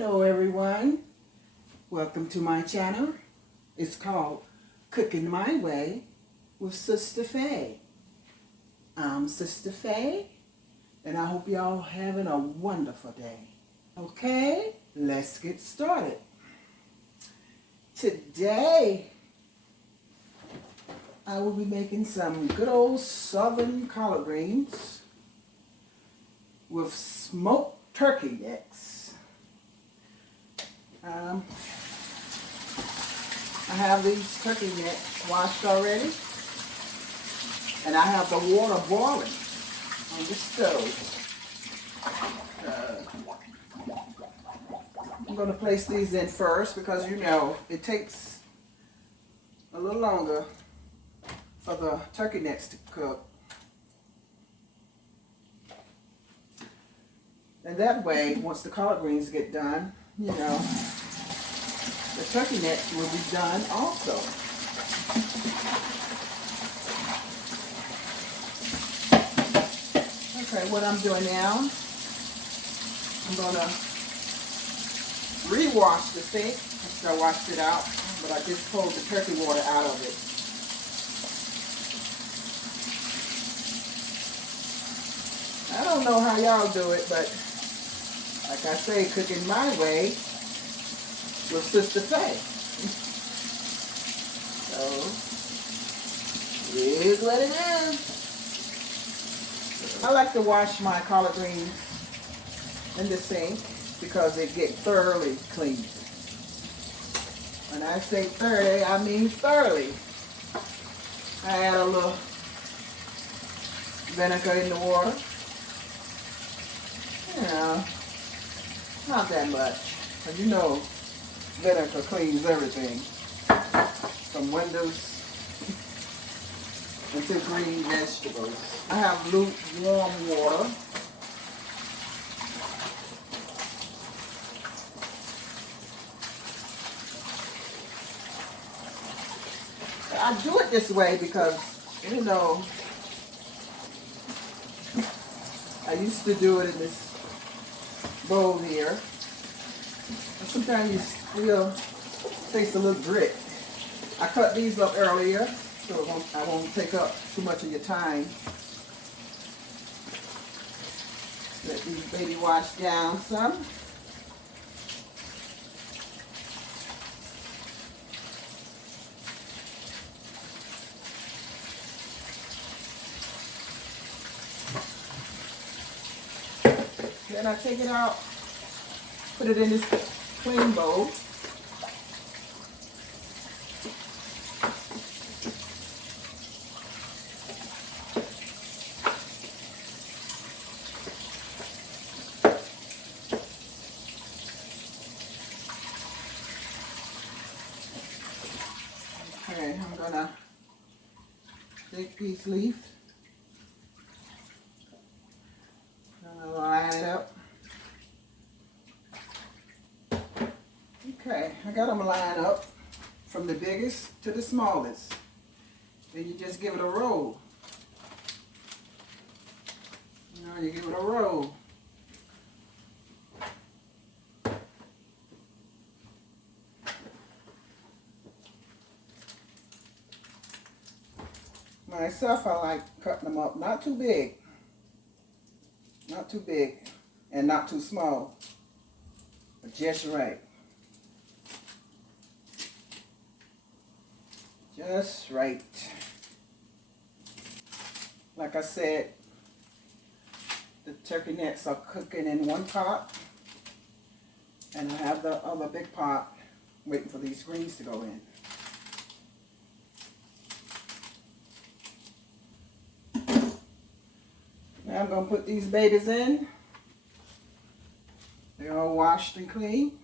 Hello everyone, welcome to my channel. It's called Cooking My Way with Sister Faye. I'm Sister Faye and I hope y'all having a wonderful day. Okay, let's get started. Today I will be making some good old southern collard greens with smoked turkey necks. I have these turkey necks washed already, and I have the water boiling on the stove. I'm going to place these in first because you know it takes a little longer for the turkey necks to cook. And that way, once the collard greens get done, you know, the turkey necks will be done also. Okay, what I'm doing now, I'm going to re-wash the steak after I washed it out, but I just pulled the turkey water out of it. I don't know how y'all do it, but like I say, cooking my way with Sister Faye. So, it is what it is. I like to wash my collard greens in the sink because they get thoroughly clean. When I say thoroughly, I mean thoroughly. I add a little vinegar in the water. You know, not that much. But you know, vinegar cleans everything. From windows into green vegetables. I have lukewarm water. I do it this way because, you know, I used to do it in this bowl here. And sometimes you still taste a little grit. I cut these up earlier, so I won't take up too much of your time. Let these baby wash down some. Then I take it out, put it in this clean bowl. Okay, I'm gonna take these leaves. I'm gonna line it up. Okay, I got them lined up from the biggest to the smallest. Then you just give it a roll. You know, you give it a roll. Myself, I like cutting them up not too big. Not too big and not too small. But just right. Just right. Like I said, the turkey necks are cooking in one pot. And I have the other big pot waiting for these greens to go in. Now I'm going to put these babies in. They're all washed and clean.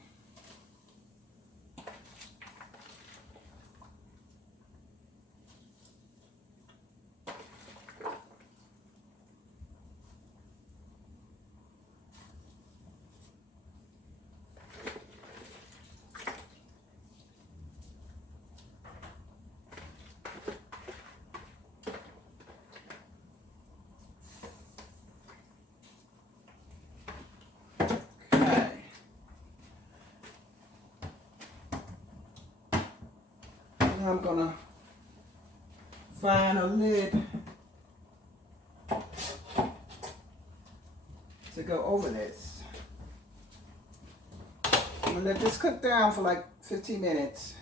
I'm gonna find a lid to go over this. I'm gonna let this cook down for like 15 minutes.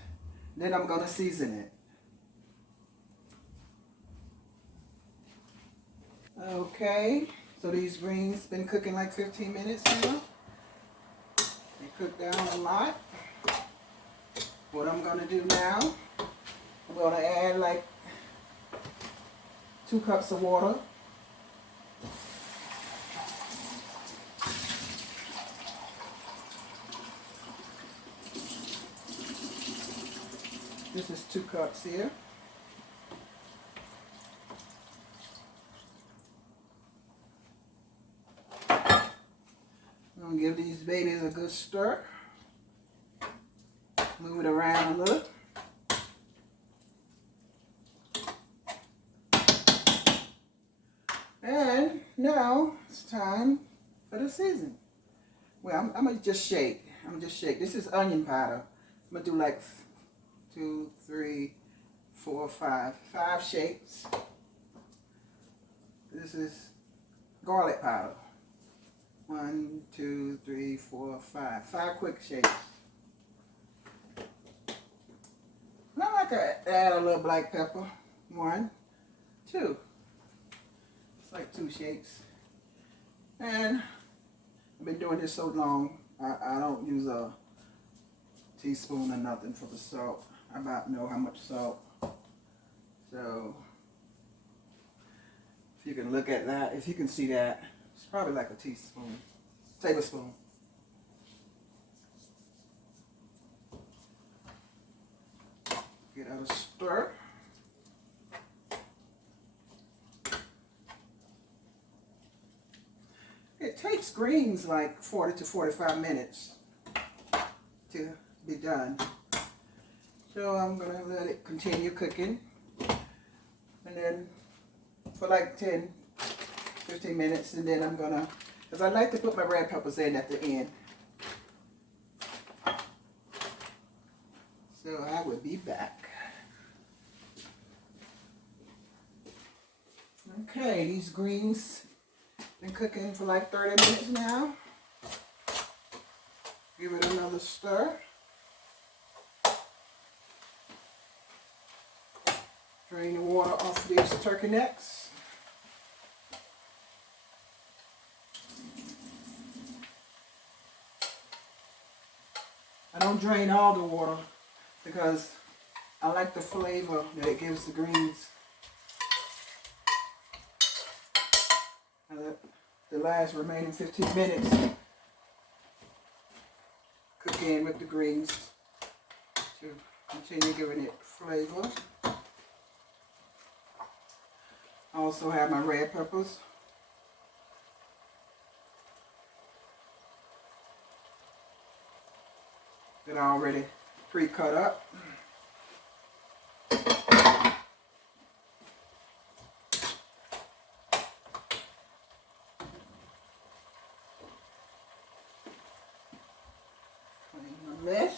Then I'm gonna season it. Okay, so these greens been cooking like 15 minutes now. They cooked down a lot. What I'm gonna do now, I'm gonna add like 2 cups of water. This is 2 cups here. I'm gonna give these babies a good stir. Move it around a little. And now it's time for the season. Well, I'm gonna just shake. This is onion powder. I'm gonna do like 2, 3, 4, 5 shakes. This is garlic powder. 1, 2, 3, 4, 5 quick shakes. And I like to add a little black pepper. 1, 2. It's like 2 shakes. And I've been doing this so long, I don't use a teaspoon or nothing for the salt. I about know how much salt. So if you can look at that, if you can see that, it's probably like a tablespoon. Get out a stir. It takes greens like 40 to 45 minutes to be done. So I'm going to let it continue cooking. And then for like 10, 15 minutes. And then I'm going to, because I like to put my red peppers in at the end. So I will be back. Okay, these greens been cooking for like 30 minutes now. Give it another stir. Drain the water off these turkey necks. I don't drain all the water because I like the flavor that it gives the greens. The last remaining 15 minutes cook in with the greens to continue giving it flavor. I also have my red peppers. That I already pre-cut up. This.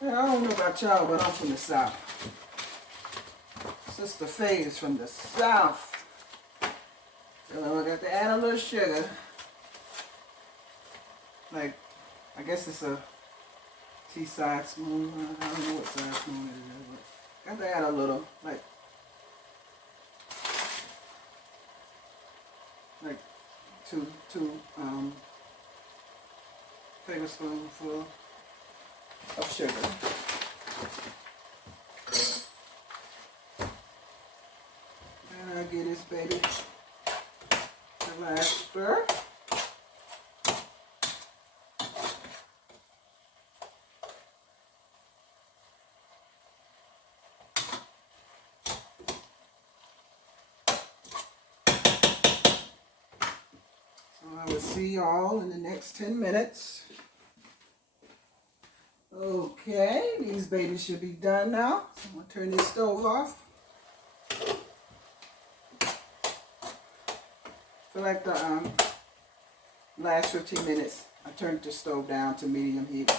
And I don't know about y'all, but I'm from the South. Sister Faye is from the South. So I got to add a little sugar. Like, I guess it's a tea-size spoon. I don't know what size spoon it is, but got to add a little, like two tablespoonful of sugar. And I get this baby the last stir. I will see y'all in the next 10 minutes. Okay, these babies should be done now. So I'm going to turn this stove off. For like the last 15 minutes, I turned the stove down to medium heat.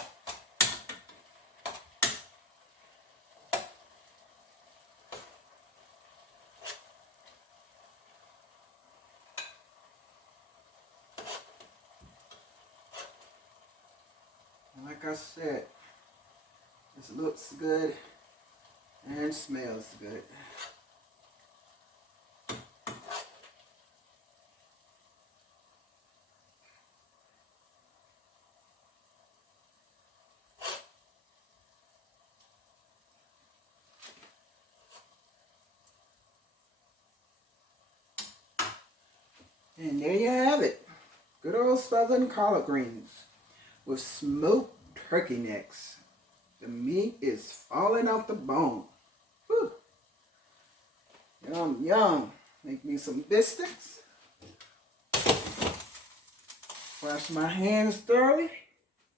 like I said, this looks good and smells good. And there you have it. Good old southern collard greens with smoked turkey necks. The meat is falling off the bone. Whew. Yum, yum. Make me some biscuits. Wash my hands thoroughly.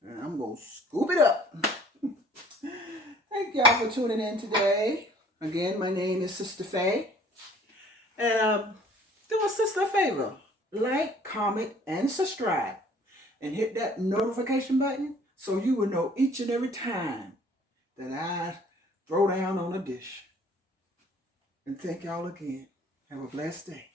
And I'm going to scoop it up. Thank y'all for tuning in today. Again, my name is Sister Faye. And do a sister a favor. Like, comment, and subscribe. And hit that notification button so you will know each and every time that I throw down on a dish. And thank y'all again. Have a blessed day.